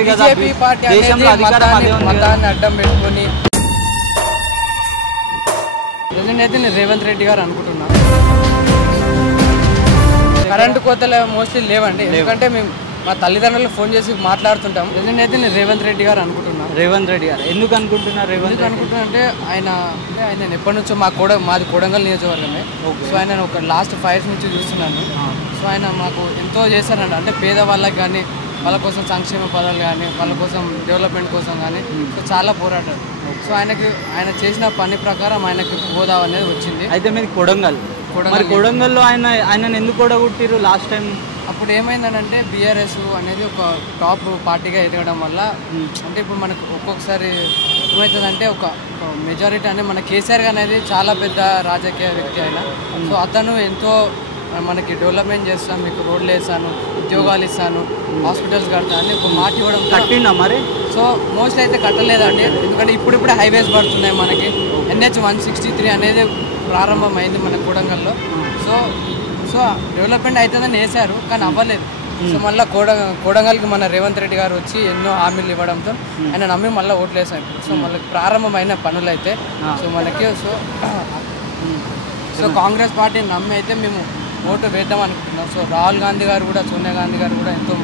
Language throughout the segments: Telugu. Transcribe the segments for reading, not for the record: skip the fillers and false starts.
బీజేపీ పార్టీ మతాన్ని అడ్డం పెట్టుకొని అయితే నేను రేవంత్ రెడ్డి గారు అనుకుంటున్నా. కరెంటు కోతలు మోస్ట్లీ లేవండి, ఎందుకంటే మేము మా తల్లిదండ్రులు ఫోన్ చేసి మాట్లాడుతుంటాం. అయితే నేను రేవంత్ రెడ్డి గారు అనుకుంటున్నా. రేవంత్ రెడ్డి గారు ఎందుకు అనుకుంటున్నారు? రేవంత్ అనుకుంటున్నా అంటే ఆయన ఎప్పటి నుంచో మాది కొడంగల్ నియోజకవర్గమే. సో ఆయన ఒక లాస్ట్ 5 years నుంచి చూస్తున్నాను. సో ఆయన మాకు ఎంతో చేశారండి, అంటే పేదవాళ్ళకి కానీ వాళ్ళ కోసం సంక్షేమ పదాలు కానీ వాళ్ళ కోసం డెవలప్మెంట్ కోసం కానీ సో చాలా పోరాటారు. సో ఆయన చేసిన పని ప్రకారం ఆయనకి హోదా అనేది వచ్చింది. అయితే మీరు కొడంగల్లో ఆయన ఎందుకు కూడగొట్టిరు లాస్ట్ టైం? అప్పుడు ఏమైందనంటే బీఆర్ఎస్ అనేది ఒక టాప్ పార్టీగా ఎదగడం వల్ల, అంటే ఇప్పుడు మనకు ఒక్కొక్కసారి ఏమవుతుందంటే ఒక మెజారిటీ అనేది మన కేసీఆర్ అనేది చాలా పెద్ద రాజకీయ వ్యక్తి అయిన. సో అతను ఎంతో మనకి డెవలప్మెంట్ చేస్తాను, మీకు రోడ్లు వేస్తాను, ఉద్యోగాలు ఇస్తాను, హాస్పిటల్స్ కడతాను అని ఒక మాట ఇవ్వడం కట్టిండా మరి. సో మోస్ట్లీ అయితే కట్టలేదండి, ఎందుకంటే ఇప్పుడిప్పుడే హైవేస్ పడుతున్నాయి. మనకి NH 163 అనేది ప్రారంభమైంది మన కొడంగల్లో. సో డెవలప్మెంట్ అవుతుందని వేశారు, కానీ అవ్వలేదు. సో మళ్ళీ కొడంగల్కి మన రేవంత్ రెడ్డి గారు వచ్చి ఎన్నో హామీలు ఇవ్వడంతో ఆయన నమ్మి మళ్ళీ ఓట్లు వేసాం. సో మళ్ళీ ప్రారంభమైన పనులు అయితే సో మనకి సో కాంగ్రెస్ పార్టీని నమ్మి అయితే మేము ఓటు వేద్దాం అనుకుంటున్నాం. సో రాహుల్ గాంధీ గారు కూడా, సోనియా గాంధీ గారు కూడా ఎంతో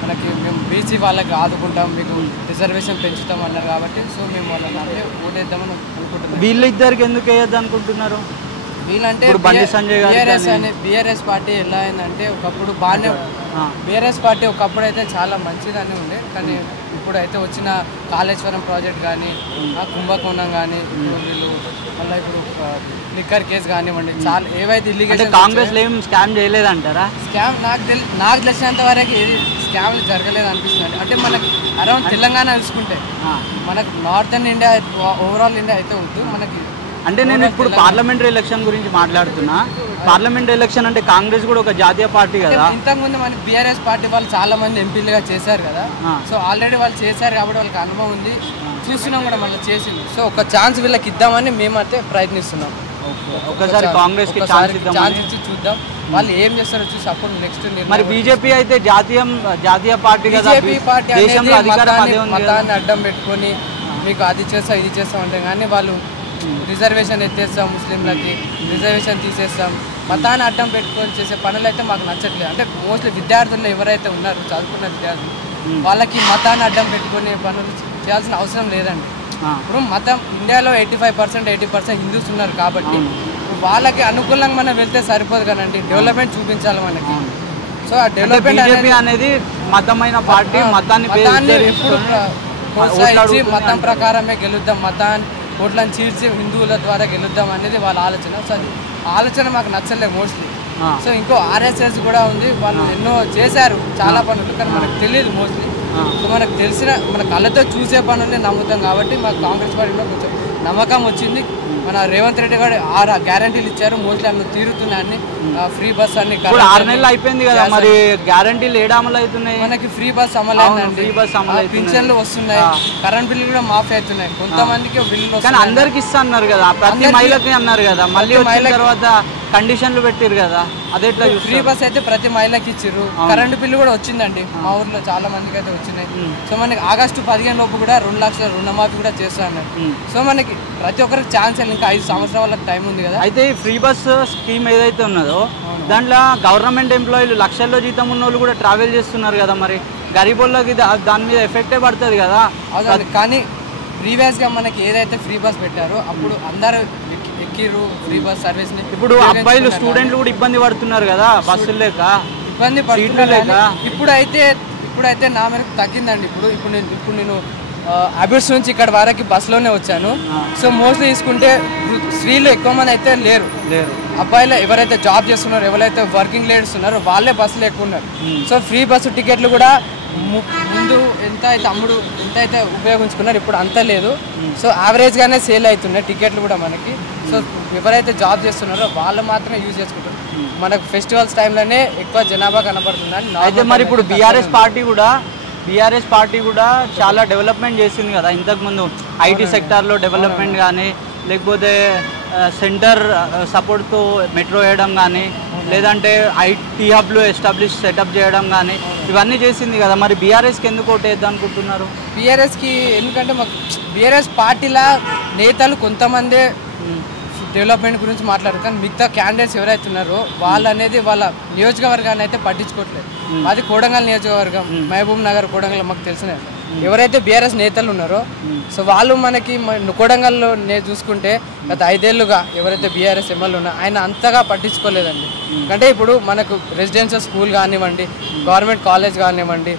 మనకి మేము బీసీ వాళ్ళకి ఆదుకుంటాం, మీకు రిజర్వేషన్ పెంచుతాం అన్నారు కాబట్టి సో మేము వాళ్ళకి నమ్మి ఓటు వేద్దామని అనుకుంటున్నాం. వీళ్ళిద్దరికి ఎందుకు వేయద్దు అనుకుంటున్నారు? వీళ్ళంటే బీఆర్ఎస్ పార్టీ ఎలా అయిందంటే ఒకప్పుడు బాగానే, బీఆర్ఎస్ పార్టీ ఒకప్పుడు అయితే చాలా మంచిదని ఉండే, కానీ ఇప్పుడైతే వచ్చిన కాళేశ్వరం ప్రాజెక్ట్ కానీ, కుంభకోణం కానీ, వీళ్ళు మళ్ళీ ఇప్పుడు లిక్కర్ కేసు కానివ్వండి, చాలా ఏవైతే ఇల్లీగల్. కాంగ్రెస్ ఏం స్కామ్ చేయలేదంటారా? స్కామ్ నాకు తెలిసినంత వరకు ఏది స్కామ్లు జరగలేదు అనిపిస్తుంది. అంటే మనకి అరౌండ్ తెలంగాణ చూసుకుంటే మనకు నార్థన్ ఇండియా, ఓవరాల్ ఇండియా అయితే ఉంటుంది మనకి. అంటే నేను ఇప్పుడు పార్లమెంటరీ ఎలక్షన్ గురించి మాట్లాడుతున్నా. పార్లమెంటరీ ఎలక్షన్ అంటే కాంగ్రెస్ కూడా ఒక జాతీయ పార్టీ కదా. ఇంతకుముందు మనకి బీఆర్ఎస్ పార్టీ వాళ్ళు చాలా మంది ఎంపీలుగా చేశారు కదా. సో ఆల్రెడీ వాళ్ళు చేశారు కాబట్టి వాళ్ళకి అనుభవం ఉంది, చూస్తున్నాం కూడా మళ్ళీ చేసింది. సో ఒక ఛాన్స్ వీళ్ళకి ఇద్దామని మేమైతే ప్రయత్నిస్తున్నాం. ఒకసారి కాంగ్రెస్ కి ఛాన్స్ ఇచ్చి చూద్దాం వాళ్ళు ఏం చేస్తారో చూసి అప్పుడు నెక్స్ట్. మరి బీజేపీ అయితే జాతీయ పార్టీ కదా, దేశంలో మతాన్ని అడ్డం పెట్టుకొని మీకు అది చేస్తాం ఇది చేస్తాం అంటే కానీ వాళ్ళు రిజర్వేషన్ ఎత్తేస్తాం, ముస్లింలకి రిజర్వేషన్ తీసేస్తాం, మతాన్ని అడ్డం పెట్టుకొని చేసే పనులు అయితే మాకు నచ్చట్లేదు. అంటే మోస్ట్లీ విద్యార్థులు ఎవరైతే ఉన్నారో చదువుకున్న విద్యార్థులు వాళ్ళకి మతాన్ని అడ్డం పెట్టుకునే పనులు చేయాల్సిన అవసరం లేదండి. ఇప్పుడు మతం ఇండియాలో 85% 80% హిందూస్ ఉన్నారు కాబట్టి వాళ్ళకి అనుకూలంగా మనం వెళ్తే సరిపోదు కదండి, డెవలప్మెంట్ చూపించాలి మనకి. సో ఆ డెవలప్మెంట్ అనేది మతమైన పార్టీ, మతాన్ని ఎప్పుడు ప్రోత్సహించి మతం ప్రకారమే గెలుద్దాం, మతాన్ని ఓట్లను చీల్చి హిందువుల ద్వారా గెలుద్దాం అనేది వాళ్ళ ఆలోచన. సో అది ఆలోచన మాకు నచ్చలేదు మోస్ట్లీ. సో ఇంకో RSS కూడా ఉంది, వాళ్ళు ఎన్నో చేశారు చాలా పనులు, కానీ మనకు తెలియదు మోస్ట్లీ. సో మనకు తెలిసిన మన కళ్ళతో చూసే పనులే నమ్ముతాం కాబట్టి మాకు కాంగ్రెస్ పార్టీలో కొంచెం నమ్మకం వచ్చింది. మన రేవంత్ రెడ్డి గారు 6 గ్యారంటీలు ఇచ్చారు, మోస్ట్లీ అన్ని తీరుతున్నాయి. అన్ని ఫ్రీ బస్ అన్ని 6 నెలలు అయిపోయింది కదా, మరి గ్యారంటీలు ఏడు అమలు అవుతున్నాయి? మనకి ఫ్రీ బస్ అమలు అయిందండి, పింఛన్లు వస్తున్నాయి, కరెంట్ బిల్లు కూడా మాఫీ అవుతున్నాయి. కొంతమందికి బిల్లు అందరికి ఇస్తా అన్నారు కదా, ప్రతి మహిళకి అన్నారు కదా, మళ్ళీ వచ్చిన తర్వాత కండిషన్లు పెట్టారు కదా, అదే ఫ్రీ బస్ అయితే ప్రతి మహిళకి ఇచ్చారు. కరెంటు బిల్లు కూడా వచ్చిందండి మా ఊర్లో చాలా మందికి అయితే వచ్చినాయి. సో మనకి ఆగస్టు 15 లోపు కూడా 2 లక్షల రుణమాఫీ కూడా చేస్తా అన్నారు. సో మనకి ప్రతి ఒక్కరికి ఛాన్స్, ఇంకా 5 సంవత్సరాల వాళ్ళకి టైం ఉంది కదా. అయితే ఈ ఫ్రీ బస్ స్కీమ్ ఏదైతే ఉన్నదో దాంట్లో గవర్నమెంట్ ఎంప్లాయీలు లక్షల్లో జీతం ఉన్న వాళ్ళు కూడా ట్రావెల్ చేస్తున్నారు కదా, మరి గరీబ్ వాళ్ళకి దాని మీద ఎఫెక్టే పడుతుంది కదా. కానీ ప్రీవియస్గా మనకి ఏదైతే ఫ్రీ బస్ పెట్టారో అప్పుడు అందరూ ఎక్కిరు ఫ్రీ బస్ సర్వీస్ ని. ఇప్పుడు అబ్బాయిలు స్టూడెంట్లు కూడా ఇబ్బంది పడుతున్నారు కదా, బస్సులు లేక ఇబ్బంది పడుతున్నారు. ఇప్పుడైతే నా మేరకు తగ్గిందండి. ఇప్పుడు నేను అబిడ్స్ నుంచి ఇక్కడ వరకు బస్సులోనే వచ్చాను. సో మోస్ట్లీ తీసుకుంటే స్త్రీలు ఎక్కువ మంది అయితే లేరు, అబ్బాయిలు ఎవరైతే జాబ్ చేస్తున్నారో, ఎవరైతే వర్కింగ్ లేడీస్ ఉన్నారో వాళ్ళే బస్సులు ఎక్కువ ఉన్నారు. సో ఫ్రీ బస్సు టికెట్లు కూడా ముందు ఎంత అయితే ఉపయోగించుకున్నారు, ఇప్పుడు అంత లేదు. సో యావరేజ్గానే సేల్ అవుతున్నాయి టికెట్లు కూడా మనకి. సో ఎవరైతే జాబ్ చేస్తున్నారో వాళ్ళు మాత్రమే యూజ్ చేసుకుంటారు. మనకు ఫెస్టివల్స్ టైంలోనే ఎక్కువ జనాభా కనపడుతుందని. అయితే మరి ఇప్పుడు బీఆర్ఎస్ పార్టీ కూడా చాలా డెవలప్మెంట్ చేసింది కదా ఇంతకుముందు, IT సెక్టార్లో డెవలప్మెంట్ కానీ, లేకపోతే సెంటర్ సపోర్ట్తో మెట్రో వేయడం కానీ లేదంటే ఐటీ హబ్లు సెటప్ చేయడం కానీ ఇవన్నీ చేసింది కదా. మరి బీఆర్ఎస్కి ఎందుకు ఓటేద్దాం అనుకుంటున్నారు? బీఆర్ఎస్కి ఎందుకంటే మాకు బీఆర్ఎస్ పార్టీల నేతలు కొంతమందే డెవలప్మెంట్ గురించి మాట్లాడారు, కానీ మిగతా క్యాండిడేట్స్ ఎవరైతే ఉన్నారో వాళ్ళు అనేది వాళ్ళ నియోజకవర్గాన్ని అయితే పట్టించుకోవట్లేదు. అది కొడంగల్ నియోజకవర్గం, మహబూబ్ నగర్, కొడంగల్ మాకు తెలిసిన ఎవరైతే బీఆర్ఎస్ నేతలు ఉన్నారో సో వాళ్ళు మనకి కొడంగల్లో చూసుకుంటే గత 5 ఏళ్ళుగా ఎవరైతే బీఆర్ఎస్ ఎమ్మెల్యే ఉన్నా ఆయన అంతగా పట్టించుకోలేదండి. అంటే ఇప్పుడు మనకు రెసిడెన్షియల్ స్కూల్ కానివ్వండి, గవర్నమెంట్ కాలేజ్ కానివ్వండి,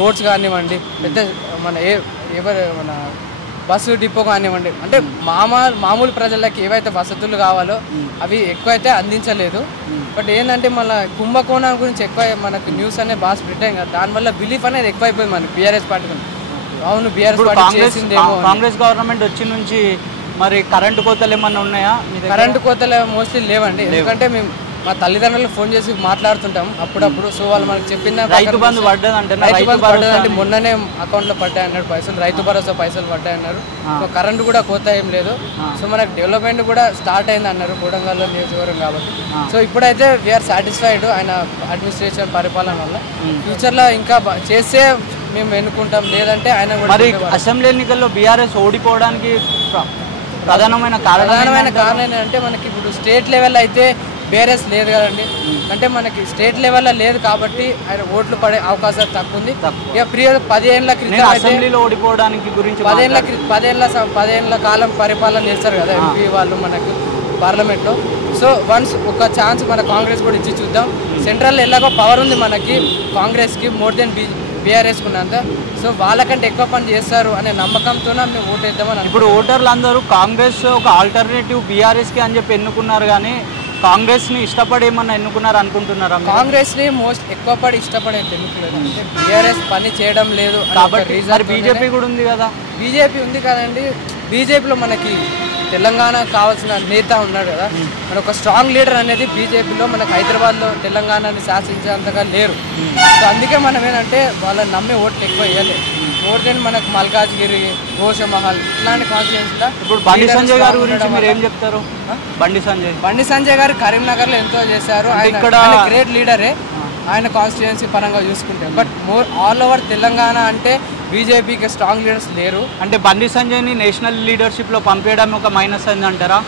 రోడ్స్ కానివ్వండి, పెద్ద మన బస్సు డిపో కానివ్వండి, అంటే మామూలు ప్రజలకి ఏవైతే వసతులు కావాలో అవి ఎక్కువైతే అందించలేదు. బట్ ఏంటంటే మళ్ళీ కుంభకోణం గురించి ఎక్కువ మనకు న్యూస్ అనేది బాగా స్ప్రెడ్ అయింది కదా, దానివల్ల బిలీఫ్ అనేది ఎక్కువైపోయింది మనకి బీఆర్ఎస్ పార్టీ. అవును బీఆర్ఎస్ పార్టీ చేసిందేమో. కాంగ్రెస్ గవర్నమెంట్ వచ్చి నుంచి మరి కరెంటు కోతలు ఏమన్నా ఉన్నాయా? కరెంటు కోతలు మోస్ట్లీ లేవండి, ఎందుకంటే మేము మా తల్లిదండ్రులకు ఫోన్ చేసి మాట్లాడుతుంటాం అప్పుడప్పుడు. సో వాళ్ళు మనకు చెప్పిన రైతు బంధు పడ్డదంటే అంటే మొన్ననే అకౌంట్లో పడ్డాయి అన్నాడు పైసలు, రైతు భరోసా పైసలు పడ్డాయి అన్నారు. సో కరెంటు కూడా కోత ఏం లేదు. సో మనకు డెవలప్మెంట్ కూడా స్టార్ట్ అయింది అన్నారు కొడంగల్లో నియోజకవర్గం కాబట్టి. సో ఇప్పుడైతే వీఆర్ సాటిస్ఫైడ్ ఆయన అడ్మినిస్ట్రేషన్ పరిపాలన వల్ల. ఫ్యూచర్లో ఇంకా చేస్తే మేము ఎన్నుకుంటాం, లేదంటే ఆయన కూడా. మరి అసెంబ్లీ ఎన్నికల్లో బీఆర్ఎస్ ఓడిపోవడానికి ప్రధానమైన కారణం ఏంటంటే మనకి ఇప్పుడు స్టేట్ లెవెల్ అయితే బీఆర్ఎస్ లేదు కదండి, అంటే మనకి స్టేట్ లెవెల్లో లేదు కాబట్టి ఆయన ఓట్లు పడే అవకాశాలు తక్కువ ఉంది. ఇక 10 ఏళ్ళ క్రితం అసెంబ్లీలో ఓడిపోవడానికి గురించి 10 ఏళ్ళ కాలం పరిపాలన చేస్తారు కదా ఎంపీ వాళ్ళు మనకు పార్లమెంట్లో. సో వన్స్ ఒక ఛాన్స్ మన కాంగ్రెస్ కూడా ఇచ్చి చూద్దాం. సెంట్రల్ ఎలాగో పవర్ ఉంది మనకి కాంగ్రెస్కి మోర్ దెన్ బీఆర్ఎస్కి ఉన్నంత. సో వాళ్ళకంటే ఎక్కువ పని చేస్తారు అనే నమ్మకంతోనే మేము ఓటేద్దామని. ఇప్పుడు ఓటర్లు అందరూ కాంగ్రెస్ ఒక ఆల్టర్నేటివ్ బీఆర్ఎస్కి అని చెప్పి ఎన్నుకున్నారు, కానీ కాంగ్రెస్ని ఇష్టపడి ఏమన్నా ఎన్నుకున్నారు అనుకుంటున్నారా? కాంగ్రెస్ని ఎక్కువ పడి ఇష్టపడే ఎన్నుకోలేదు, అంటే బీఆర్ఎస్ పని చేయడం లేదు కాబట్టి. బీజేపీ కూడా ఉంది కదా. బీజేపీ ఉంది కదండి, బీజేపీలో మనకి తెలంగాణ కావాల్సిన నేత ఉన్నాడు కదా, మన ఒక స్ట్రాంగ్ లీడర్ అనేది బీజేపీలో మనకు హైదరాబాద్లో తెలంగాణని శాసించేంతగా లేరు. సో అందుకే మనం ఏంటంటే వాళ్ళని నమ్మి ఓట్లు ఎక్కువ వేయలేదు. మోర్ దెన్ మనకు మల్కాజ్గిరి, గోషమహల్ ఇట్లాంటి కాన్స్టిట్యూన్సీలో. ఇప్పుడు బండి సంజయ్ గారి గురించి మీరు ఏం చెప్తారు? బండి సంజయ్ గారు కరీంనగర్లో ఎంతో చేశారు, ఆయన గ్రేట్ లీడరే ఆయన కాన్స్టిట్యుయెన్సీ పరంగా చూసుకుంటే. బట్ ఆల్ ఓవర్ తెలంగాణ అంటే బీజేపీకి స్ట్రాంగ్ లీడర్స్ లేరు. అంటే బండి సంజయ్ని నేషనల్ లీడర్షిప్లో పంపేయడం ఒక మైనస్ అయింది అంటారా?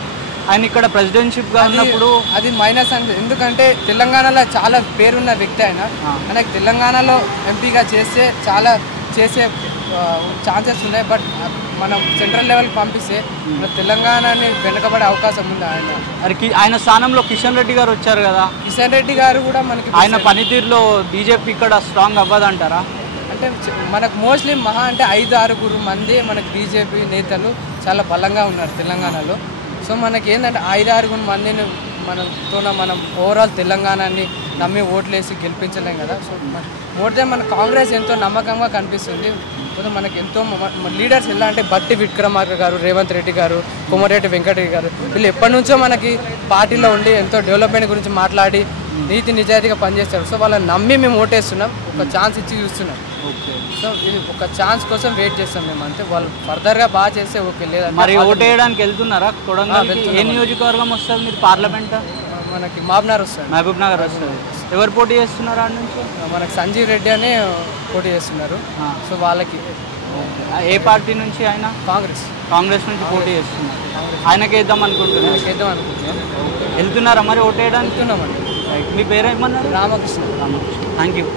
ఆయన ఇక్కడ ప్రెసిడెంట్షిప్గా ఉన్నప్పుడు అది మైనస్ అండి, ఎందుకంటే తెలంగాణలో చాలా పేరున్న వ్యక్తి ఆయన. మనకి తెలంగాణలో ఎంపీగా చాలా చేసే ఛాన్సెస్ ఉన్నాయి. బట్ మనం సెంట్రల్ లెవెల్కి పంపిస్తే తెలంగాణని వెనుకబడే అవకాశం ఉంది. ఆయన స్థానంలో కిషన్ రెడ్డి గారు వచ్చారు కదా. కిషన్ రెడ్డి గారు కూడా మనకి ఆయన పనితీరులో బీజేపీ ఇక్కడ స్ట్రాంగ్ అవ్వదంటారా? అంటే మనకు మోస్ట్లీ మహా అంటే 5-6 మంది మనకు బీజేపీ నేతలు చాలా బలంగా ఉన్నారు తెలంగాణలో. సో మనకి ఏంటంటే 5-6 మందిని మనం ఓవరాల్ తెలంగాణని నమ్మి ఓట్లేసి గెలిపించలేం కదా. సో మోటే మన కాంగ్రెస్ ఎంతో నమ్మకంగా కనిపిస్తుంది. మనకి ఎంతో లీడర్స్ ఎలా అంటే బట్టి విక్రమార్క గారు, రేవంత్ రెడ్డి గారు, కోమటిరెడ్డి వెంకటరెడ్డి గారు, వీళ్ళు ఎప్పటి నుంచో మనకి పార్టీలో ఉండి ఎంతో డెవలప్మెంట్ గురించి మాట్లాడి నీతి నిజాయితీగా పనిచేస్తారు. సో వాళ్ళని నమ్మి మేము ఓటేస్తున్నాం, ఒక ఛాన్స్ ఇచ్చి చూస్తున్నాం. సో ఇది ఒక ఛాన్స్ కోసం వెయిట్ చేస్తాం మేము, అంతే. వాళ్ళు ఫర్దర్గా బాగా చేస్తే ఓకే, లేదా మరి ఓటేయడానికి వెళ్తున్నారా? కొడంగల్ ఏ నియోజకవర్గం వస్తుంది మీరు పార్లమెంట్? మనకి మహబూబ్ నగర్ వస్తుంది. ఎవరు పోటీ చేస్తున్నారు ఆడ నుంచి? మనకి సంజీవ్ రెడ్డి అని పోటీ చేస్తున్నారు. సో వాళ్ళకి ఏ పార్టీ నుంచి? ఆయన కాంగ్రెస్ నుంచి పోటీ చేస్తున్నారు. ఆయనకి వేద్దాం అనుకుంటున్నాను. వెళ్తున్నారా మరి ఓటేయడానికి? వెళ్తున్నామండి. మీ పేరు ఏమన్నారు? రామకృష్ణ. Thank you.